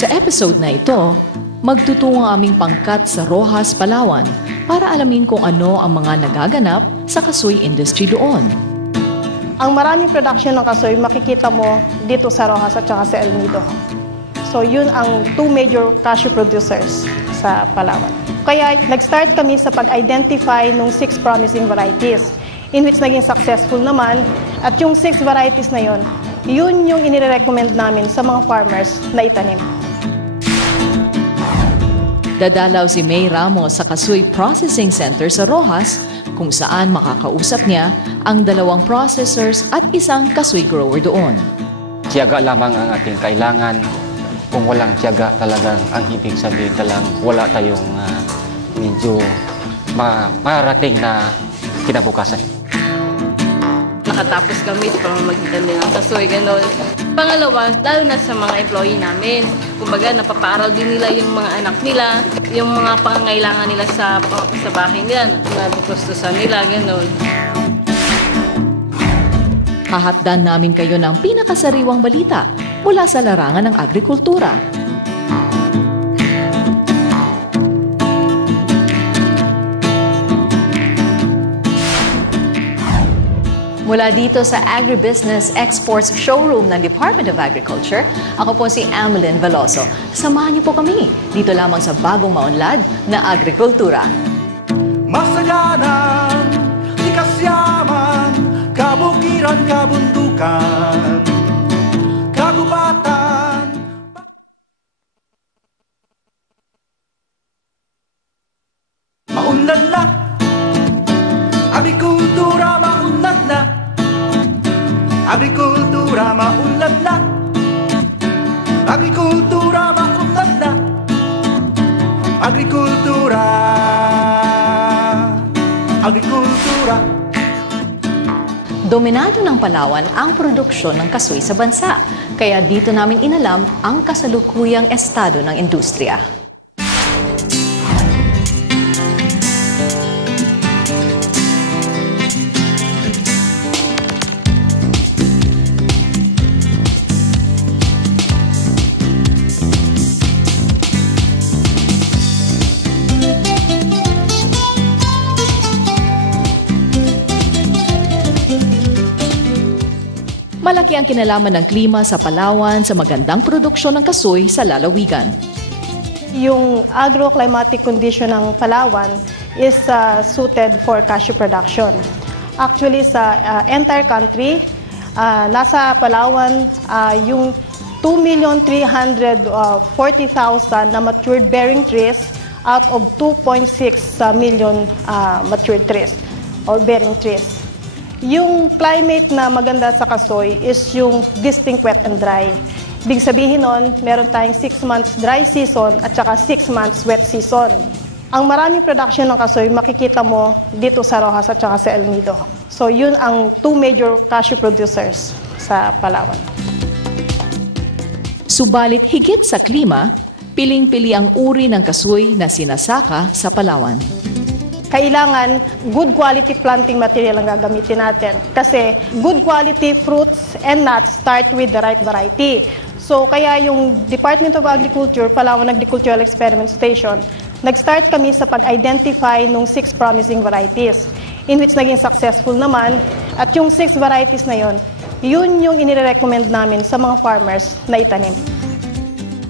Sa episode na ito, magtutungo ang aming pangkat sa Roxas, Palawan para alamin kung ano ang mga nagaganap sa kasoy industry doon. Ang maraming production ng kasoy makikita mo dito sa Roxas at saka sa El Nido. So yun ang two major cashew producers sa Palawan. Kaya nag-start kami sa pag-identify ng 6 promising varieties in which naging successful naman at yung 6 varieties na yun yung inirecommend namin sa mga farmers na itanim. Dadalaw si May Ramos sa Kasoy Processing Center sa Roxas kung saan makakausap niya ang 2 processors at isang kasoy grower doon. Tiyaga lamang ang ating kailangan. Kung walang tiyaga talagang ang ibig sabihin talang wala tayong medyo marating na kinabukasan. Nakatapos kami sa pamamagitan ng kasoy, gano'n. Pangalawa, lalo na sa mga employee namin. Kumbaga, napapaaral din nila yung mga anak nila, yung mga pangangailangan nila sa bahay nila, nabukustusan nila, gano'n. Hahatdan namin kayo ng pinakasariwang balita mula sa larangan ng agrikultura. Mula dito sa Agribusiness Exports Showroom ng Department of Agriculture, ako po si Amelyn Veloso. Samahan niyo po kami dito lamang sa bagong maunlad na agrikultura. Masaganan, likas yaman, kabukiran, kabundukan, kagubatan. Maunlad na, agrikultura maunlad na. Agrikultura maunlad na. Agrikultura maunlad na. Agrikultura. Agrikultura. Dominado ng Palawan ang produksyon ng kasoy sa bansa, kaya dito namin inalam ang kasalukuyang estado ng industriya. Malaki ang kinalaman ng klima sa Palawan sa magandang produksyon ng kasoy sa lalawigan. Yung agroclimatic condition ng Palawan is suited for cashew production. Actually, sa entire country, nasa Palawan yung 2,340,000 na matured bearing trees out of 2.6 million matured trees or bearing trees. Yung climate na maganda sa kasoy is yung distinct wet and dry. Ibig sabihin nun, meron tayong 6 months dry season at saka 6 months wet season. Ang maraming production ng kasoy makikita mo dito sa Roxas at saka sa El Nido. So yun ang 2 major cashew producers sa Palawan. Subalit higit sa klima, piling-pili ang uri ng kasoy na sinasaka sa Palawan. Kailangan good quality planting material ang gagamitin natin kasi good quality fruits and nuts start with the right variety. So kaya yung Department of Agriculture, Palawan Agricultural Experiment Station, nag-start kami sa pag-identify ng 6 promising varieties in which naging successful naman at yung 6 varieties na yun yung inirecommend namin sa mga farmers na itanim.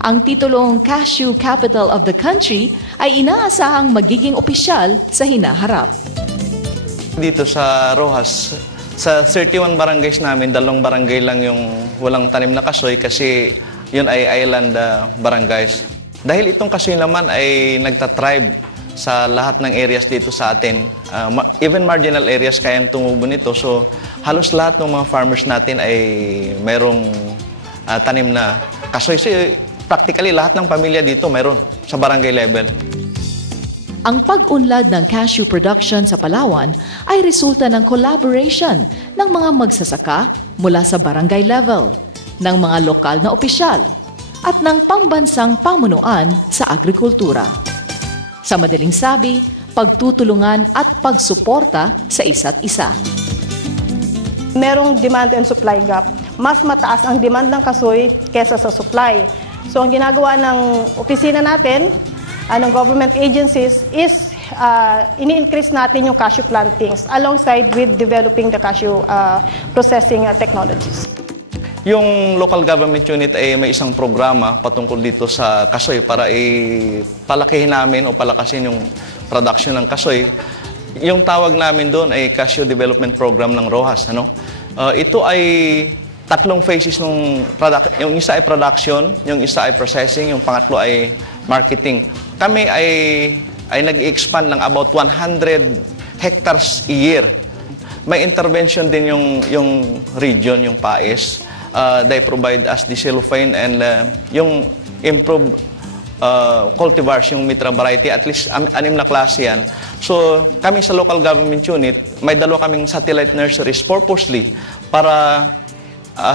Ang titulong Cashew Capital of the Country ay inaasahang magiging opisyal sa hinaharap. Dito sa Roxas, sa 31 barangays namin, 2 barangay lang yung walang tanim na kasoy kasi yun ay island barangays. Dahil itong kasoy naman ay nagtatribe sa lahat ng areas dito sa atin, even marginal areas kayang tumubo nito. So halos lahat ng mga farmers natin ay mayroong tanim na kasoy. So practically lahat ng pamilya dito mayroon sa barangay level. Ang pag-unlad ng cashew production sa Palawan ay resulta ng collaboration ng mga magsasaka mula sa barangay level, ng mga lokal na opisyal, at ng pambansang pamunuan sa agrikultura. Sa madaling sabi, pagtutulungan at pagsuporta sa isa't isa. Merong demand and supply gap. Mas mataas ang demand ng kasoy kesa sa supply. So ang ginagawa ng opisina natin, ng government agencies is ini-increase natin yung cashew plantings alongside with developing the cashew processing technologies. Yung local government unit ay may isang programa patungkol dito sa kasoy para palakihin namin o palakasin yung production ng kasoy. Yung tawag namin doon ay Cashew Development Program ng ROHAS. Ito ay tatlong phases ng product. Yung isa ay production, yung isa ay processing, yung pangatlo ay marketing. Kami ay nag-expand ng about 100 hectares a year. May intervention din yung region, yung PAES. They provide us the cellophane and yung improved cultivars, yung Mitra variety, at least 6 na klase yan. So kami sa local government unit, may 2 kaming satellite nurseries purposely para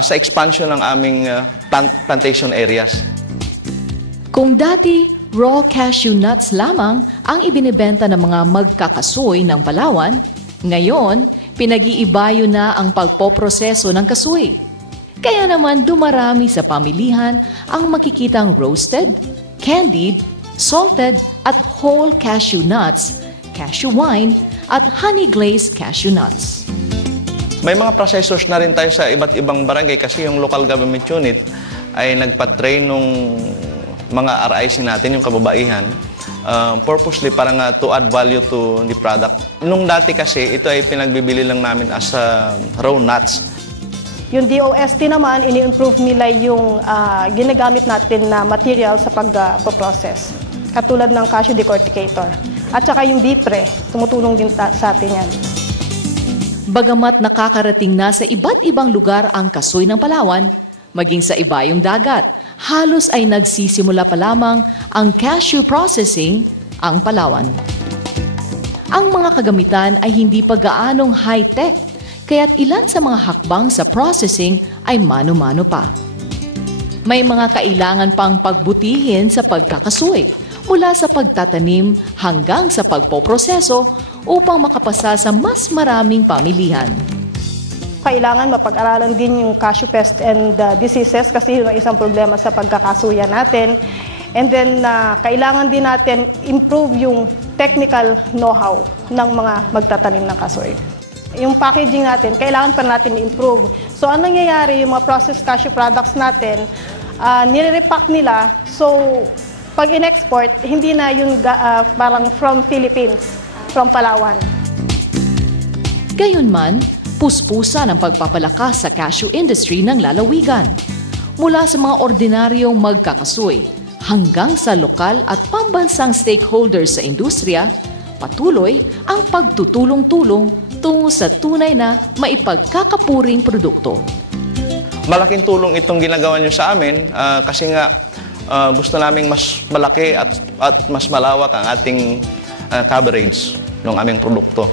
sa expansion ng aming plantation areas. Kung dati, raw cashew nuts lamang ang ibinebenta ng mga magkakasoy ng Palawan, ngayon, pinag-iibayo na ang pagpoproseso ng kasoy. Kaya naman dumarami sa pamilihan ang makikitang roasted, candied, salted at whole cashew nuts, cashew wine at honey glazed cashew nuts. May mga processors na rin tayo sa iba't ibang barangay kasi yung local government unit ay nagpa-train nung mga RIC natin, yung kababaihan, purposely para nga to add value to the product. Nung dati kasi, ito ay pinagbibili lang namin as raw nuts. Yung DOST naman, ini-improve nila yung ginagamit natin na material sa pag-process. Katulad ng cashew decorticator. At saka yung DIPRE, tumutulong din sa atin yan. Bagamat nakakarating na sa iba't ibang lugar ang kasoy ng Palawan, maging sa ibayong dagat, halos ay nagsisimula pa lamang ang cashew processing ang Palawan. Ang mga kagamitan ay hindi pa gaanong high-tech, kaya't ilan sa mga hakbang sa processing ay mano-mano pa. May mga kailangan pang pagbutihin sa pagkakasoy, mula sa pagtatanim hanggang sa pagpoproseso upang makapasa sa mas maraming pamilihan. Kailangan mapag-aralan din yung cashew pest and diseases kasi yun ang isang problema sa pagkakasuya natin. And then kailangan din natin improve yung technical know-how ng mga magtatanim ng kasoy. Yung packaging natin, kailangan pa natin i-improve. So, anong nangyayari, yung mga processed cashew products natin, nire-repack nila. So, pag in-export, hindi na yung parang from Philippines, from Palawan. Gayunman, puspusan ang pagpapalakas sa cashew industry ng lalawigan. Mula sa mga ordinaryong magkakasoy hanggang sa lokal at pambansang stakeholders sa industriya, patuloy ang pagtutulong-tulong tungo sa tunay na maipagkakapuring produkto. Malaking tulong itong ginagawa nyo sa amin kasi nga gusto naming mas malaki at mas malawak ang ating coverage ng aming produkto.